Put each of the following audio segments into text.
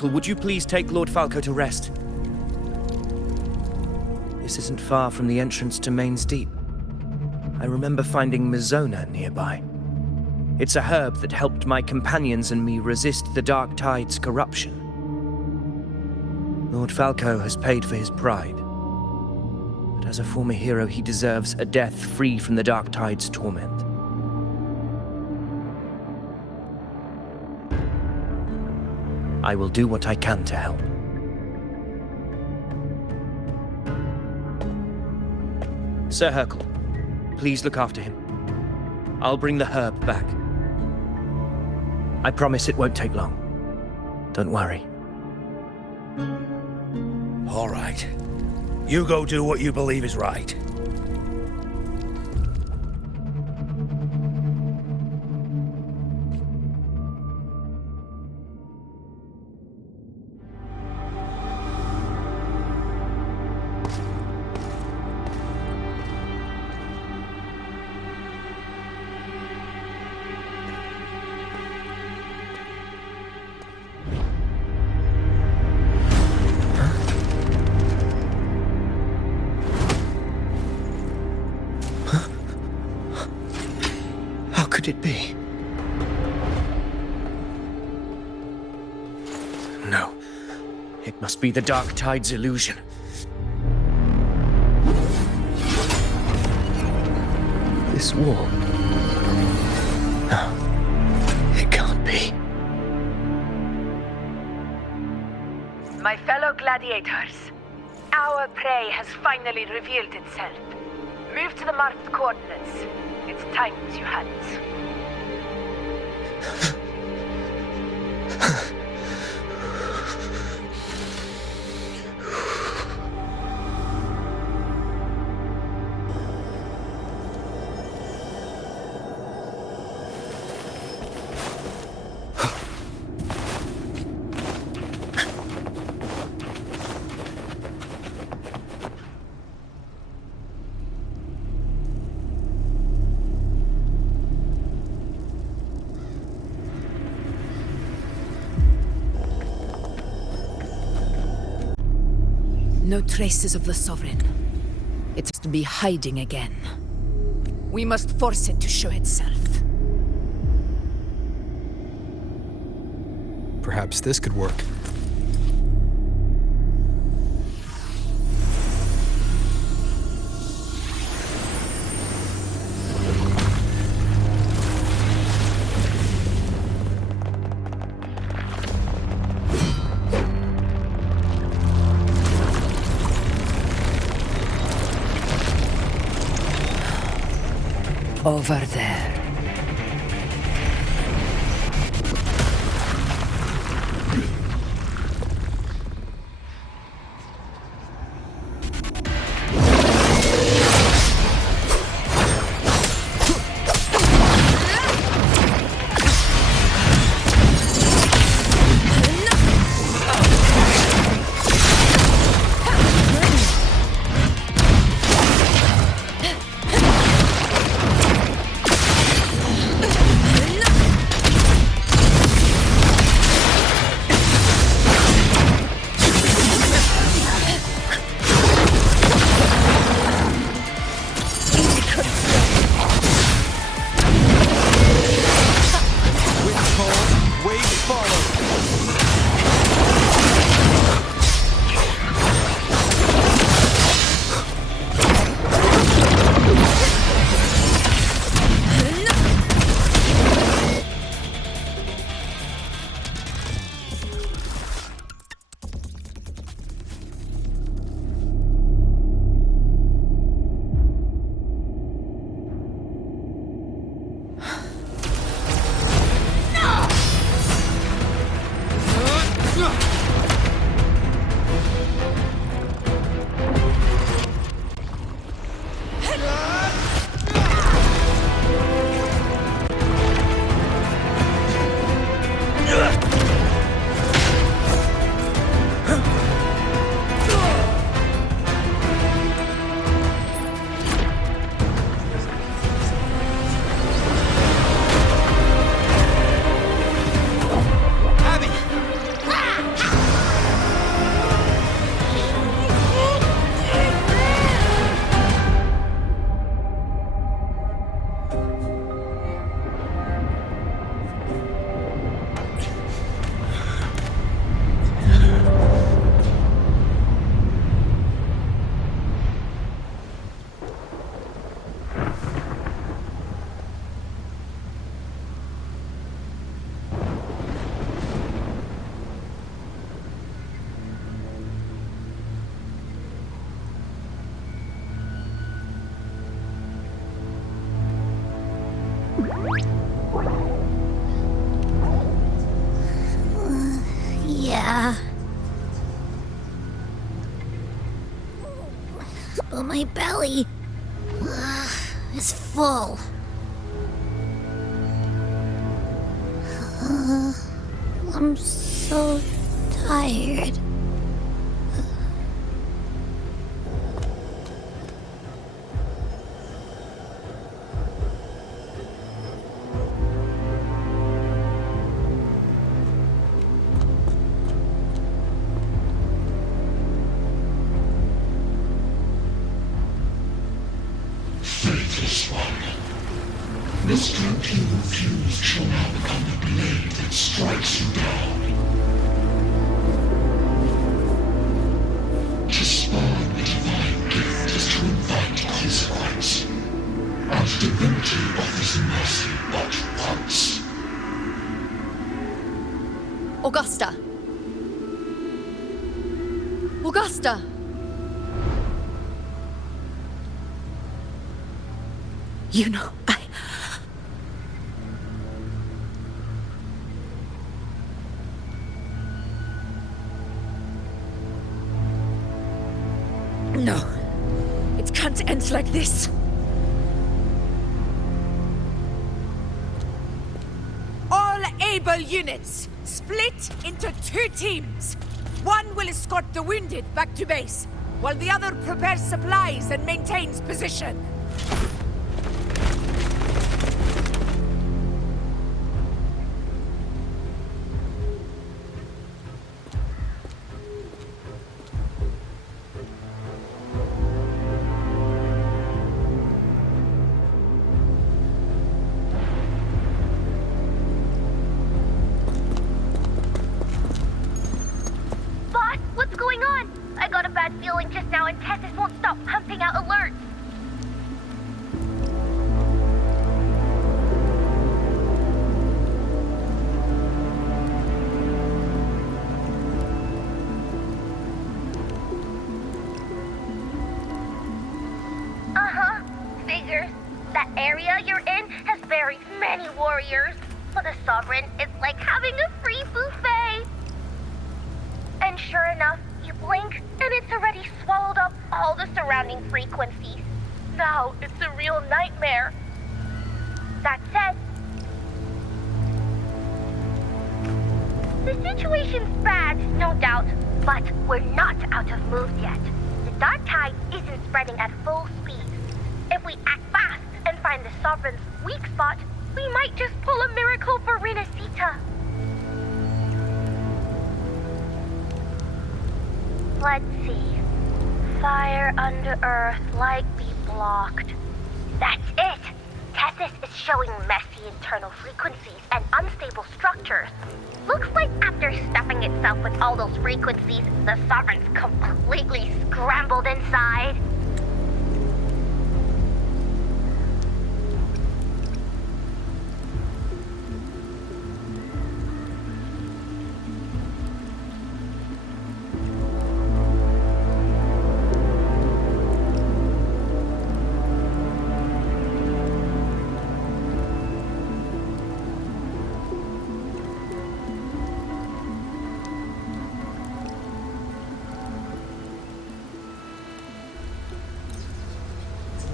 Would you please take Lord Falco to rest? This isn't far from the entrance to Main's Deep. I remember finding Mizona nearby. It's a herb that helped my companions and me resist the Dark Tide's corruption. Lord Falco has paid for his pride. But as a former hero, he deserves a death free from the Dark Tide's torment. I will do what I can to help. Sir Hercule, please look after him. I'll bring the herb back. I promise it won't take long. Don't worry. All right. You go do what you believe is right. How could it be? No. It must be the Dark Tide's illusion. This wall. No. It can't be. My fellow gladiators, our prey has finally revealed itself. Move to the marked coordinates. It's time to hunt. No traces of the Sovereign. It must be hiding again. We must force it to show itself. Perhaps this could work. Over there. Yeah. But my belly is full. I'm so tired. Faithless one. The strength you refuse shall now become the blade that strikes you down. To spawn a divine gift is to invite consequence. And divinity offers mercy but once. Augusta! Augusta! You know, No. It can't end like this. All able units, split into 2 teams. One will escort the wounded back to base, while the other prepares supplies and maintains position. Boss, what's going on? I got a bad feeling just now and Tessus won't stop pumping out alerts. Uh-huh. Figures. That area you're in has very many warriors. For the Sovereign, it's like having a free buffet. And sure enough, you blink, and it's already swallowed up all the surrounding frequencies. Now it's a real nightmare. That said, the situation's bad, no doubt, but we're not out of moves yet. The dark tide isn't spreading at full speed. If we act fast and find the Sovereign's weak spot, we might just pull a miracle for Renacita. Let's see. Fire under earth, light be blocked. That's it! Tessus is showing messy internal frequencies and unstable structures. Looks like after stuffing itself with all those frequencies, the Sovereign's completely scrambled inside.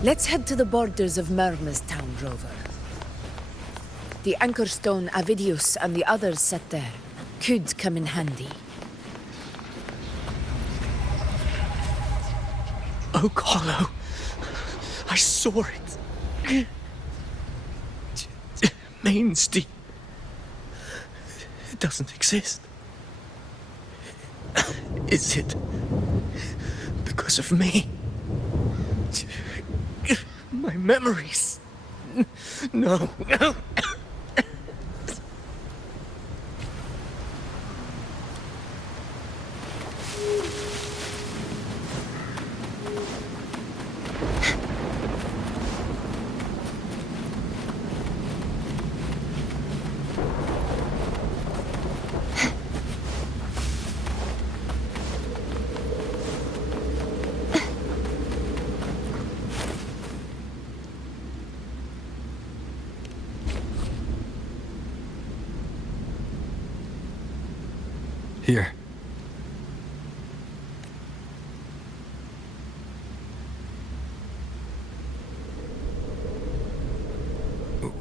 Let's head to the borders of Myrma's town, Rover. The anchor stone Avidius and the others set there could come in handy. Oak Hollow. I saw it. Mains Deep. It doesn't exist. Is it because of me? My memories. No. Here.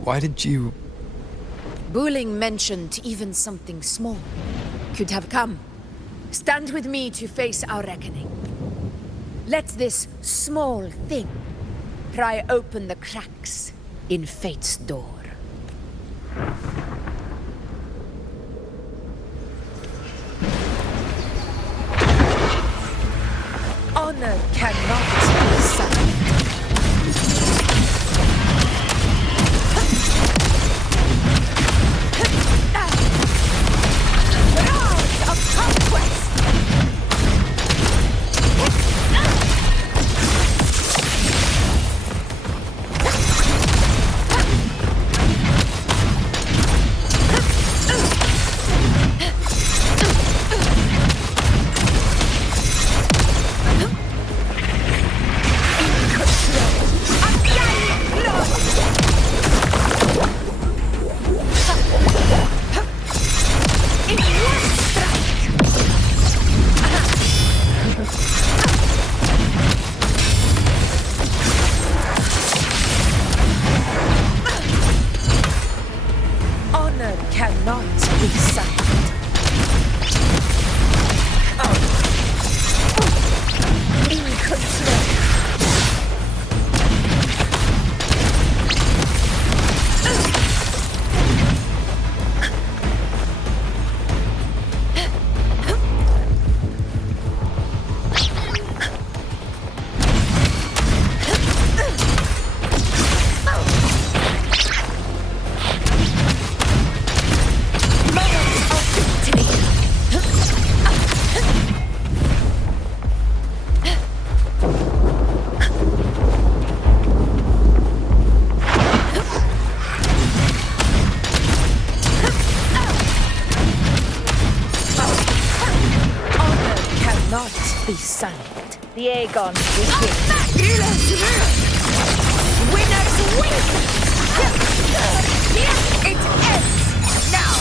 Why did you... Bulling mentioned even something small could have come. Stand with me to face our reckoning. Let this small thing pry open the cracks in fate's door. Honor cannot be silent. Round of conquest! Cannot be silent. In control. Be silent. The Aegon is here. Winners win! It ends now!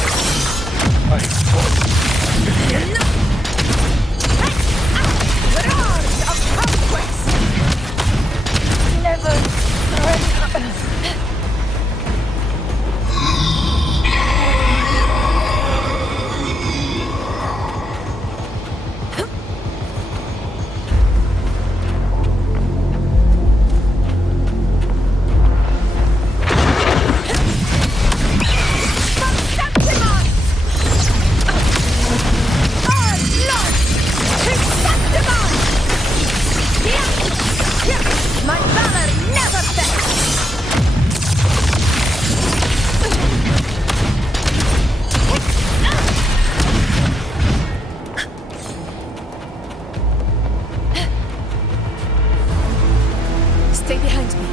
Roars of conquest! Never surrender. My valor never fails! Stay behind me.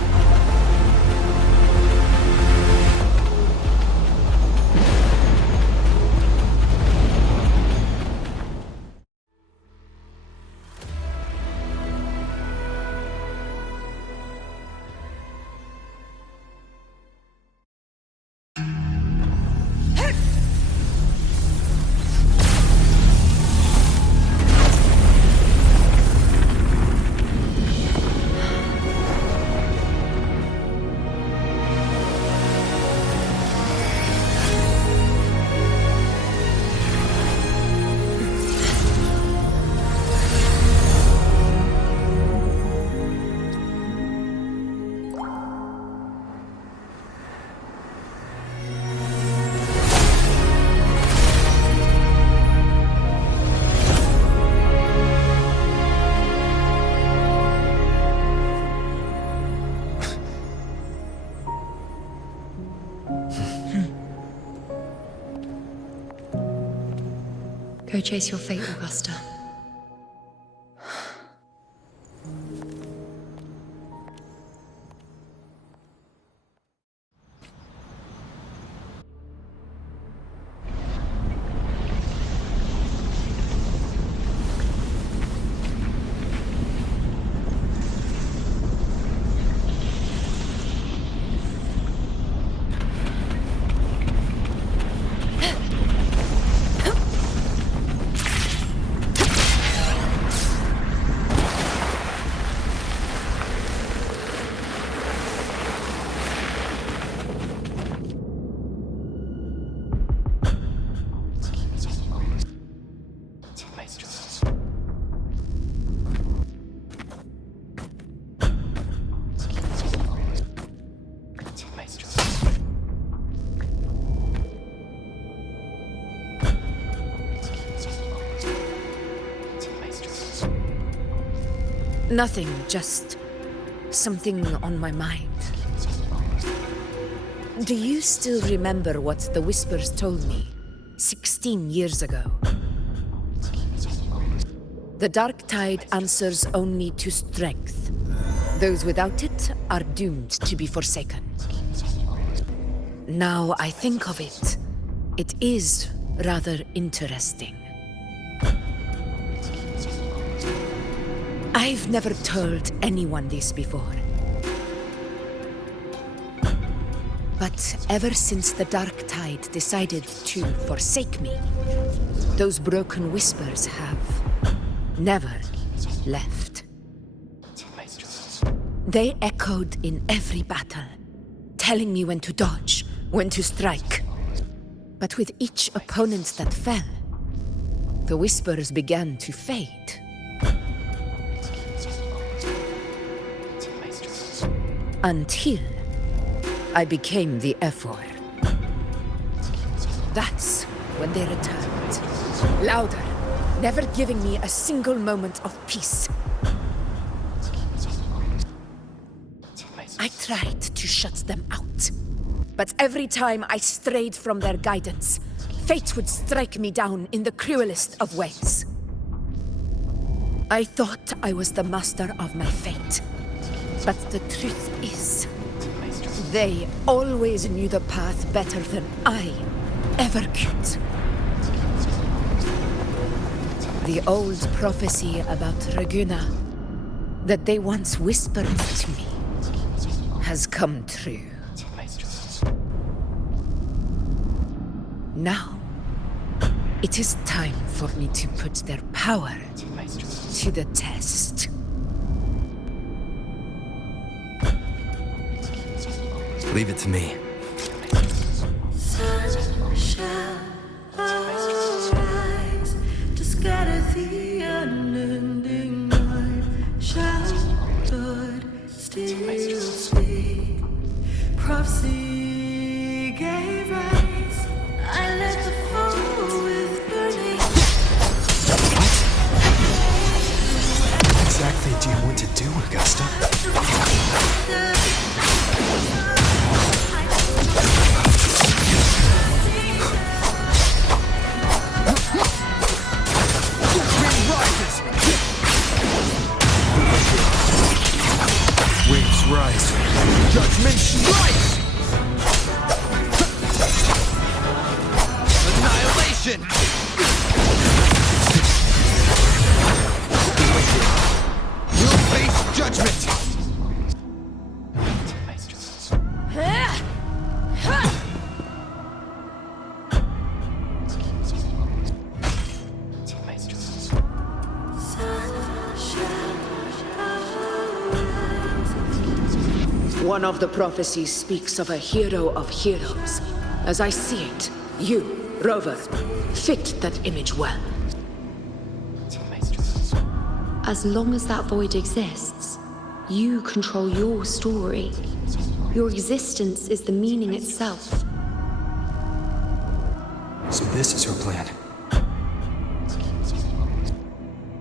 Go chase your fate, Augusta. Nothing, just something on my mind. Do you still remember what the Whispers told me 16 years ago? The dark tide answers only to strength. Those without it are doomed to be forsaken. Now I think of it, it is rather interesting. I've never told anyone this before. But ever since the dark tide decided to forsake me, those broken whispers have never left. They echoed in every battle, telling me when to dodge, when to strike. But with each opponent that fell, the whispers began to fade. Until I became the F4. That's when they returned. Louder, never giving me a single moment of peace. I tried to shut them out. But every time I strayed from their guidance, fate would strike me down in the cruelest of ways. I thought I was the master of my fate. But the truth is, they always knew the path better than I ever could. The old prophecy about Raguna, that they once whispered to me, has come true. Now, it is time for me to put their power to the test. Leave it to me. Sun shall arise to scatter the unending night. Shall God still speak? Prophecy gave rise. I let the fall with burning. What exactly do you want to do, Agusta? Waves rise. Judgment strikes! Annihilation! You'll face judgment! One of the prophecies speaks of a hero of heroes. As I see it, you, Rover, fit that image well. As long as that void exists, you control your story. Your existence is the meaning itself. So this is her plan.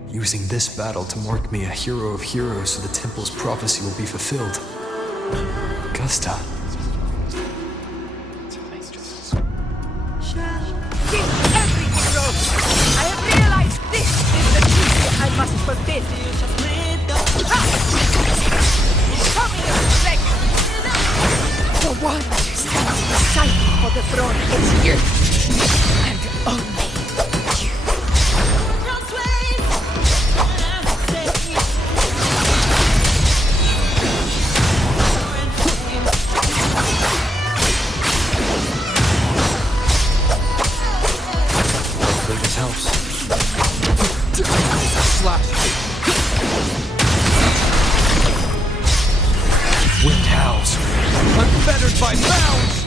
Using this battle to mark me a hero of heroes so the temple's prophecy will be fulfilled. Agusta. Give everything, Rogue! I have realized this is the duty I must fulfill. Coming of strength! The one who stands beside me for the throne is you! And only you. Hopefully this helps. Slash! Wind howls. Unfettered by bounds!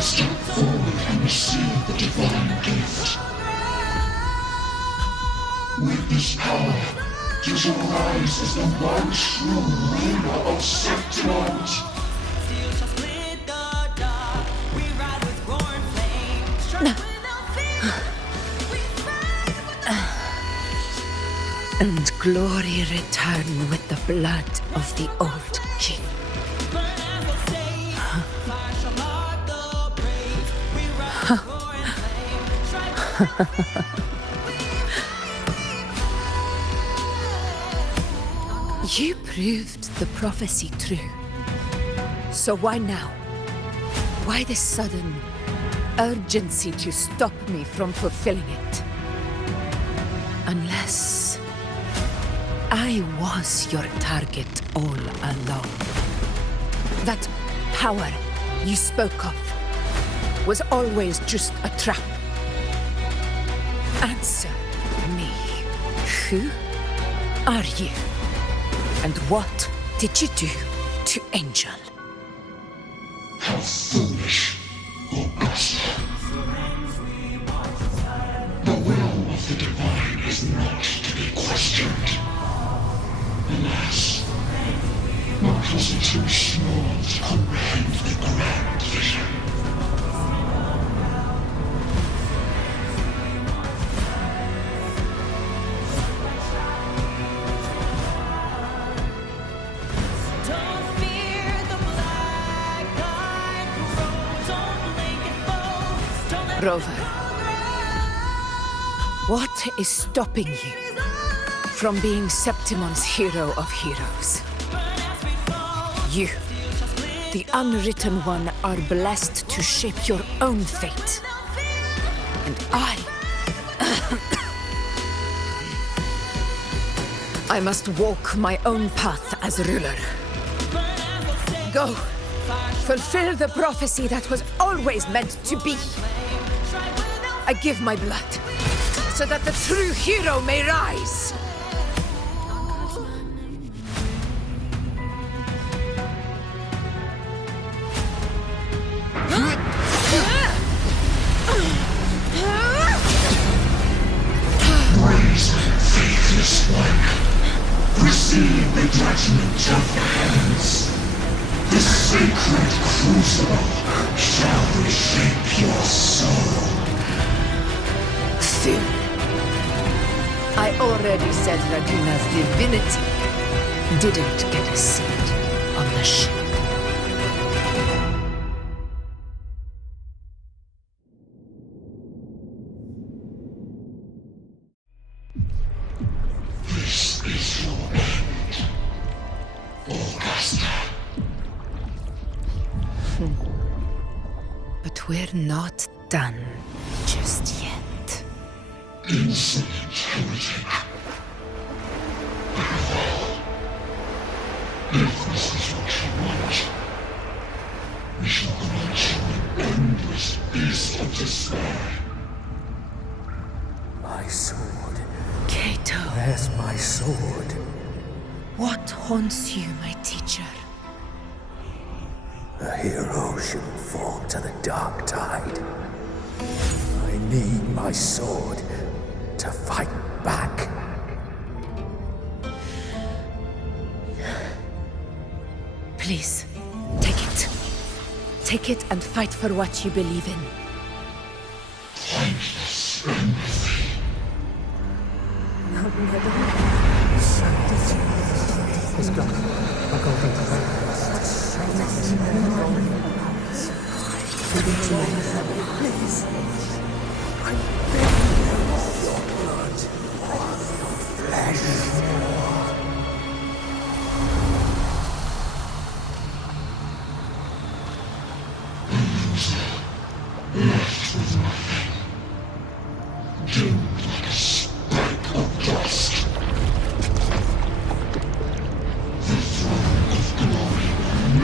Step forward and receive the divine gift. With this power, you shall rise as the one true ruler of Septimont. And glory return with the blood of the old king. You proved the prophecy true. So why now? Why this sudden urgency to stop me from fulfilling it? Unless I was your target all along. That power you spoke of was always just a trap. Answer me. Who are you? And what did you do to Angel? How foolish, Agusta. The will of the divine is not to be questioned. Alas, mortals are too small to comprehend the grand vision. Rover, what is stopping you from being Septimon's hero of heroes? You, the unwritten one, are blessed to shape your own fate. And I must walk my own path as ruler. Go, fulfill the prophecy that was always meant to be. I give my blood, so that the true hero may rise. Raise faithless one. Receive the judgment of the heavens. The sacred crucible shall reshape your soul. Fool. I already said Raguna's divinity didn't get a seat on the ship. This is your end, Agusta. But we're not done just yet. Insolent heretic. If this is what you want, we shall grant you an endless beast of despair. My sword. Kato, Where's my sword? what haunts you, my teacher? A hero shouldn't fall to the dark tide. I need my sword to fight back. Please, take it. Take it and fight for what you believe in. Thankless empathy. Left with nothing. Doomed like a speck of dust. The throne of glory will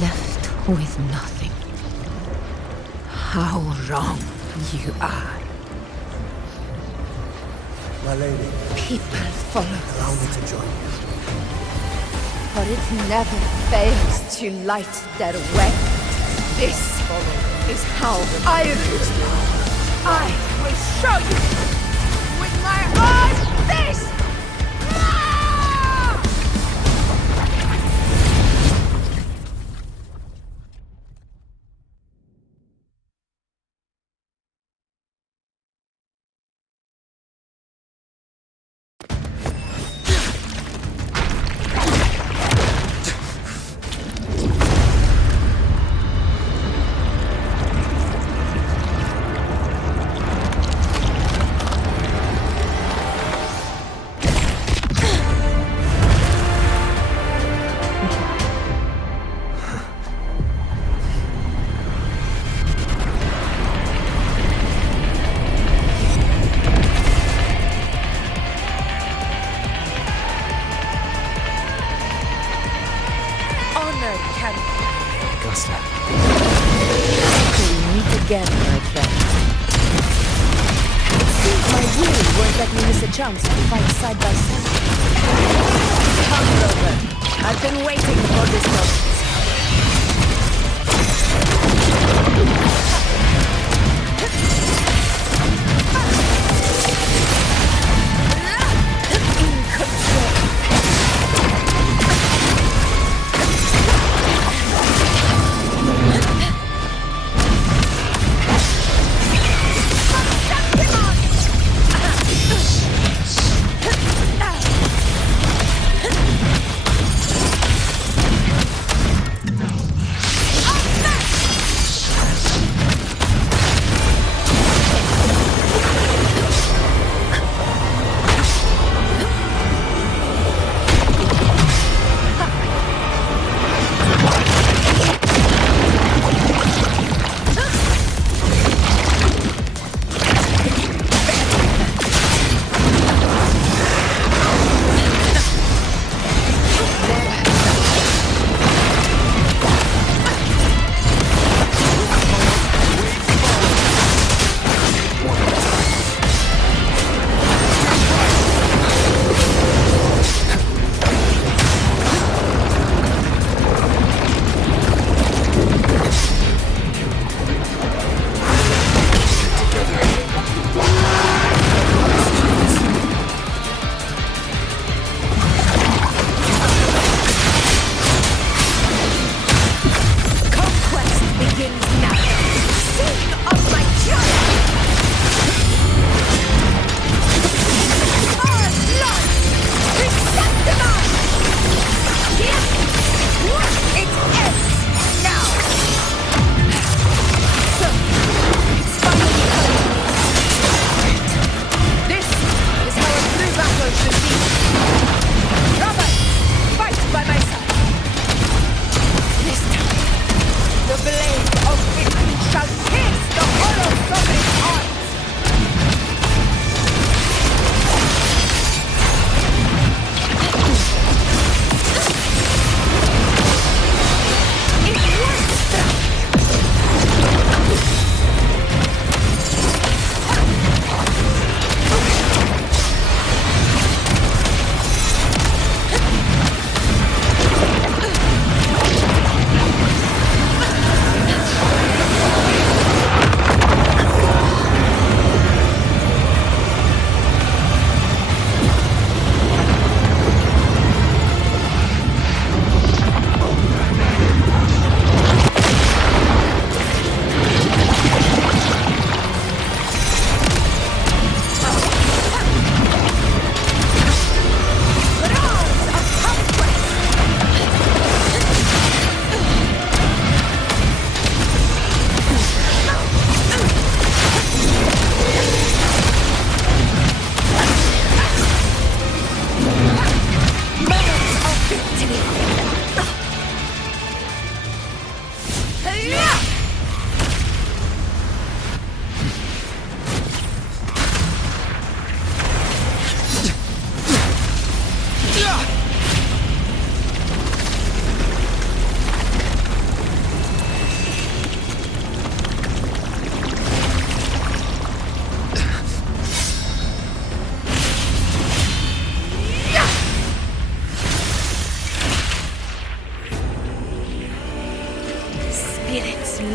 Left with nothing. How wrong you are. My lady, People follow allow me to join you. but it never fails to light their way. This is how I rule. I will show you with my own fist! Agusta. We meet again, my friend. It seems my will won't let me miss a chance to fight side by side. Come, Rover. I've been waiting for this moment. In control.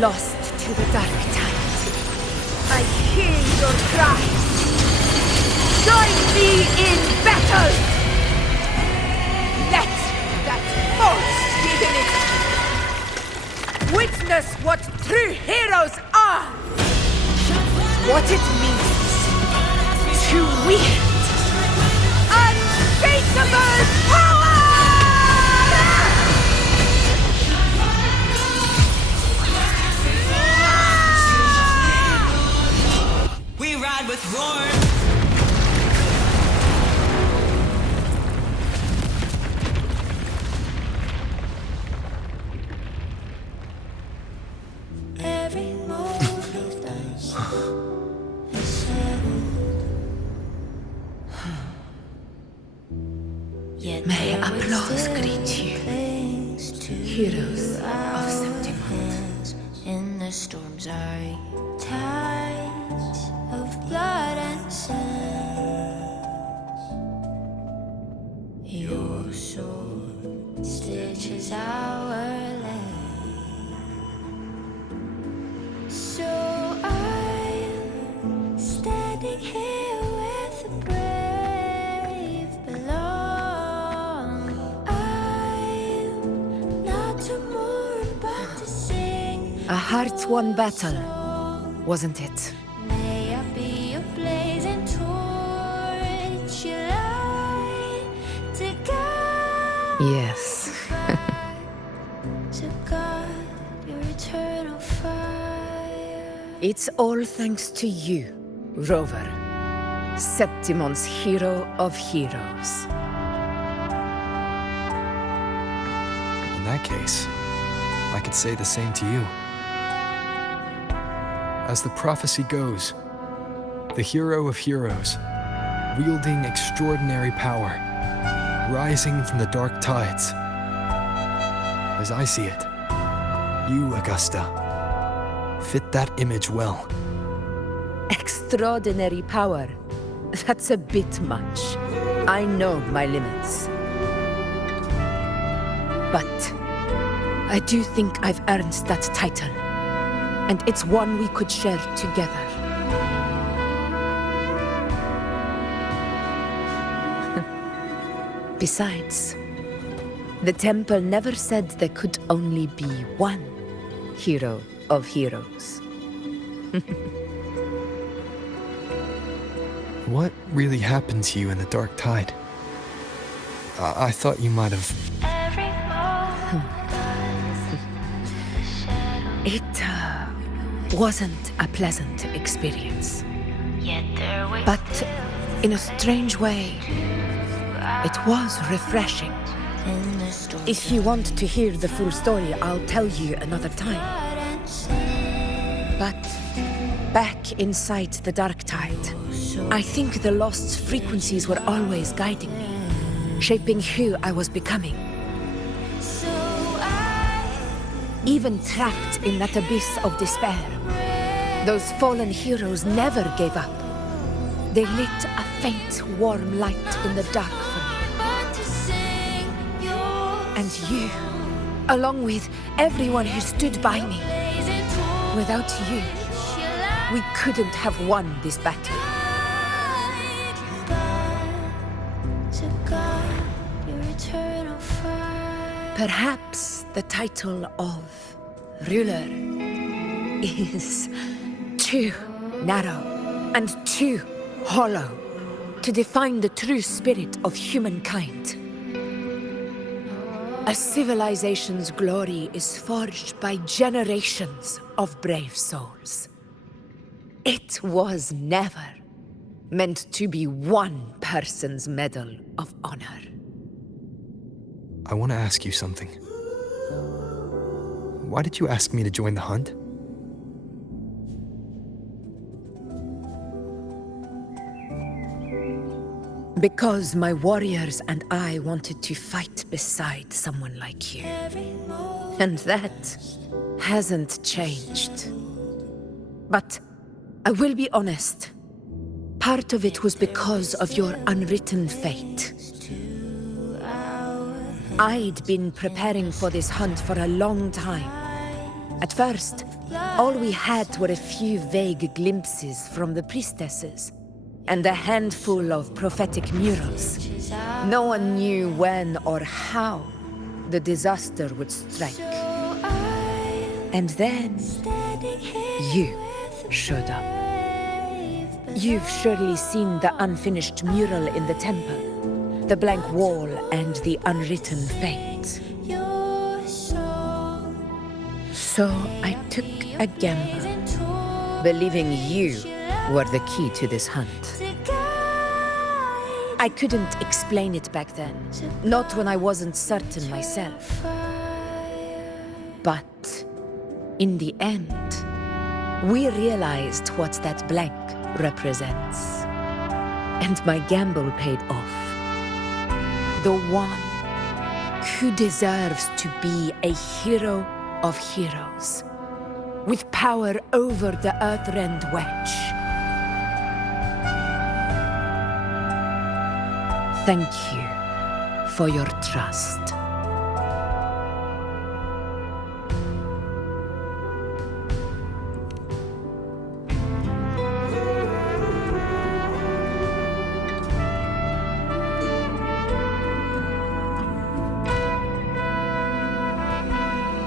lost to the dark tide. I hear your cries. Join me in battle! Let that false divinity witness what true heroes are! What it means to wield unshakable power! We ride with roar. Every moment is May applause greet you, heroes of September. in the storm's eye. Tides of blood and sand. Your sword stitches our land. So I'm standing here with the brave belong. I'm not to mourn but to sing. A heart-won battle, wasn't it? May I be a blazing torch, you light to God, Yes. to God, your eternal fire. It's all thanks to you, Rover, Septimon's hero of heroes. In that case, I could say the same to you. As the prophecy goes, the hero of heroes, wielding extraordinary power, rising from the dark tides. As I see it, you, Agusta, fit that image well. Extraordinary power. That's a bit much. I know my limits. But I do think I've earned that title. And it's one we could share together. Besides, the temple never said there could only be one hero of heroes. What really happened to you in the dark tide? I thought you might have... Every moment, It wasn't a pleasant experience. yet there was But in a strange way, it was refreshing. in the storm. If you want to hear the full story, I'll tell you another time. But back inside the dark tide, I think the lost frequencies were always guiding me, shaping who I was becoming. Even trapped in that abyss of despair, those fallen heroes never gave up. They lit a faint, warm light in the dark for me. And you, along with everyone who stood by me. Without you, we couldn't have won this battle. Perhaps the title of ruler is too narrow and too hollow to define the true spirit of humankind. A civilization's glory is forged by generations of brave souls. It was never meant to be one person's medal of honor. I want to ask you something. Why did you ask me to join the hunt? Because my warriors and I wanted to fight beside someone like you. And that hasn't changed. But I will be honest. Part of it was because of your unwritten fate. I'd been preparing for this hunt for a long time. At first, All we had were a few vague glimpses from the priestesses, and a handful of prophetic murals. No one knew when or how the disaster would strike. And then you showed up. You've surely seen the unfinished mural in the temple, the blank wall and the unwritten fate. So I took a gamble, believing you were the key to this hunt. I couldn't explain it back then, not when I wasn't certain myself. But in the end, we realized what that blank represents. And my gamble paid off. The one who deserves to be a hero of heroes, with power over the Earthrend Wedge. Thank you for your trust.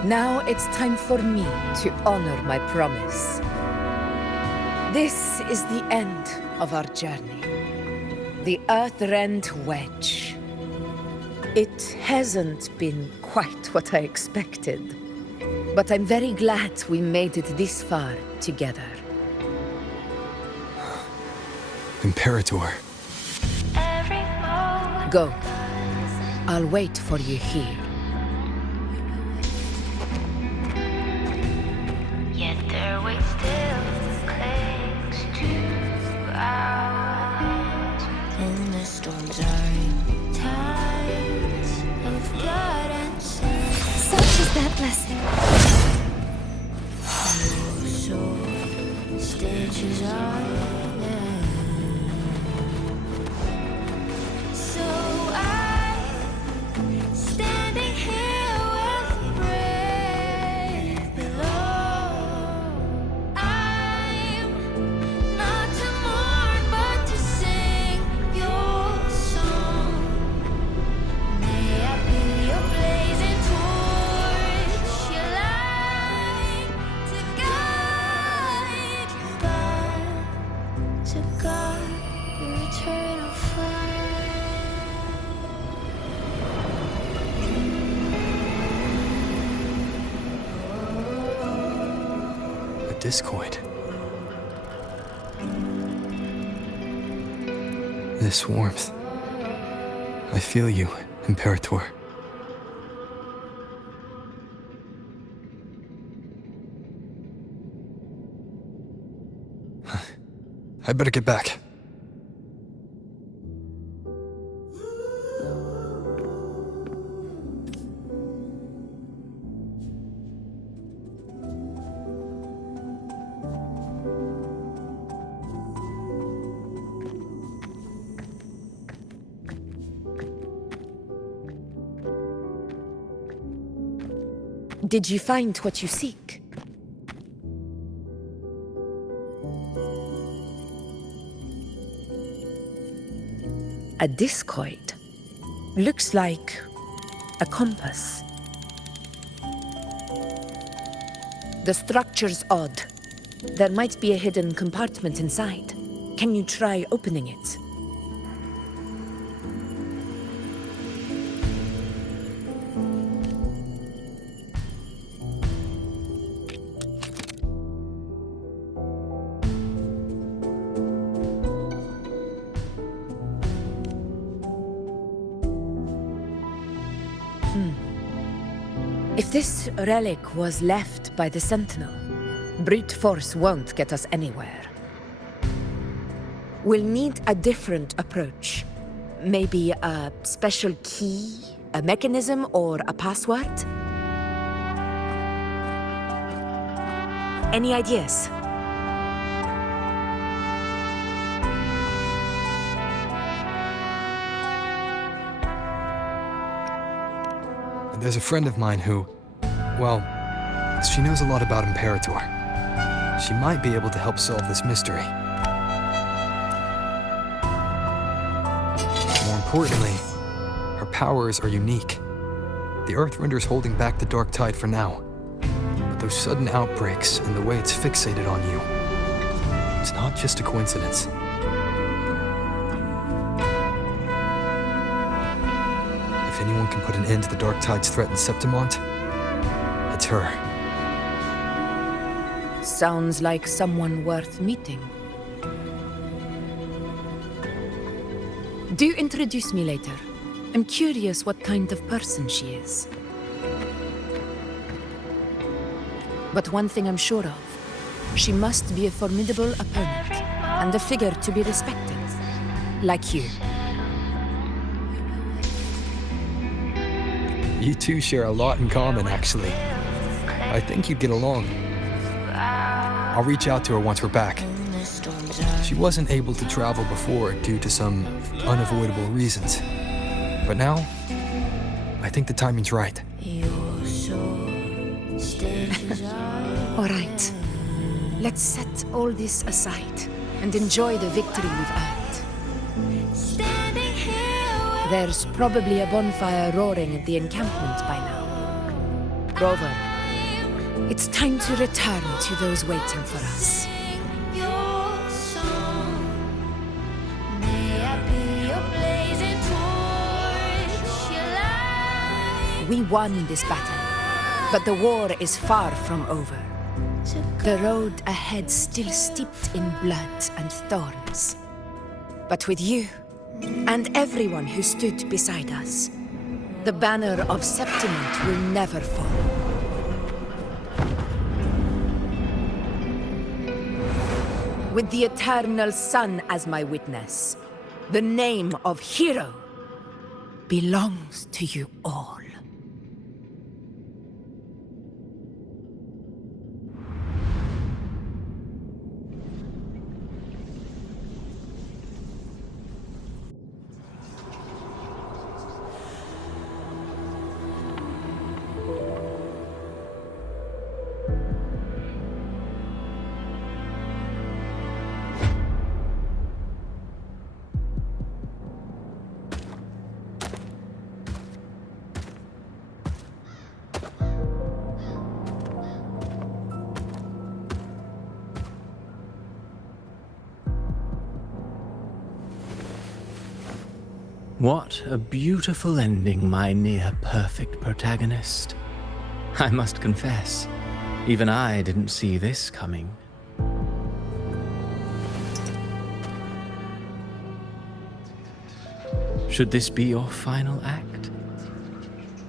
Now it's time for me to honor my promise. This is the end of our journey. The Earthrend Wedge. It hasn't been quite what I expected, but I'm very glad we made it this far together. Imperator. Go. I'll wait for you here. Yet their weight still clings to ours. And the storms are tides of blood and sand. Such is that blessing. So stitches are. So I'm standing here with brave below. I'm not to mourn, but to sing your song. May I be your blazing torch, your light to guide you back to God, your eternal fire. A discoid. This warmth. I feel you, Imperator. I better get back. Did you find what you seek? A discoid. Looks like a compass. The structure's odd. There might be a hidden compartment inside. Can you try opening it? If this relic was left by the Sentinel, brute force won't get us anywhere. We'll need a different approach. Maybe a special key, a mechanism, or a password? Any ideas? There's a friend of mine who, well, She knows a lot about Imperator. She might be able to help solve this mystery. More importantly, her powers are unique. The Earthrender's holding back the Dark Tide for now. But those sudden outbreaks and the way it's fixated on you, it's not just a coincidence. If anyone can put an end to the Dark Tide's threat in Septimont, it's her. Sounds like someone worth meeting. Do introduce me later. I'm curious what kind of person she is. But one thing I'm sure of, she must be a formidable opponent, and a figure to be respected, like you. You two share a lot in common, actually. I think you'd get along. I'll reach out to her once we're back. She wasn't able to travel before due to some unavoidable reasons. But now, I think the timing's right. All right. Let's set all this aside and enjoy the victory we've earned. There's probably a bonfire roaring at the encampment by now. Grover, it's time to return to those waiting for us. We won this battle, but the war is far from over. The road ahead still steeped in blood and thorns. But with you, and everyone who stood beside us, the banner of Septimont will never fall. With the eternal sun as my witness, the name of hero belongs to you all. What a beautiful ending, my near-perfect protagonist. I must confess, even I didn't see this coming. Should this be your final act?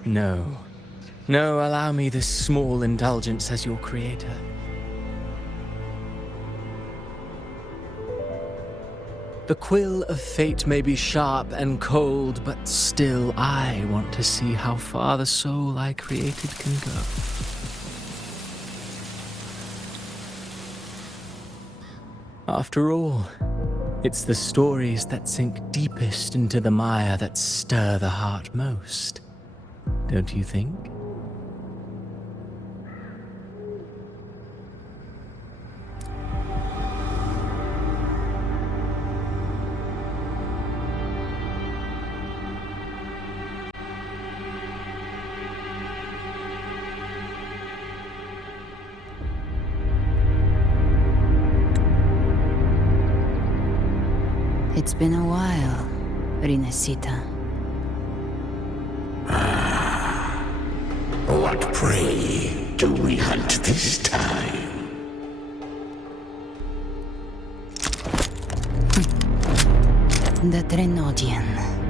No. No, allow me this small indulgence as your creator. The quill of fate may be sharp and cold, but still I want to see how far the soul I created can go. After all, it's the stories that sink deepest into the mire that stir the heart most, don't you think? It's been a while, Rinesita. What prey do we hunt this time? The Drenodian.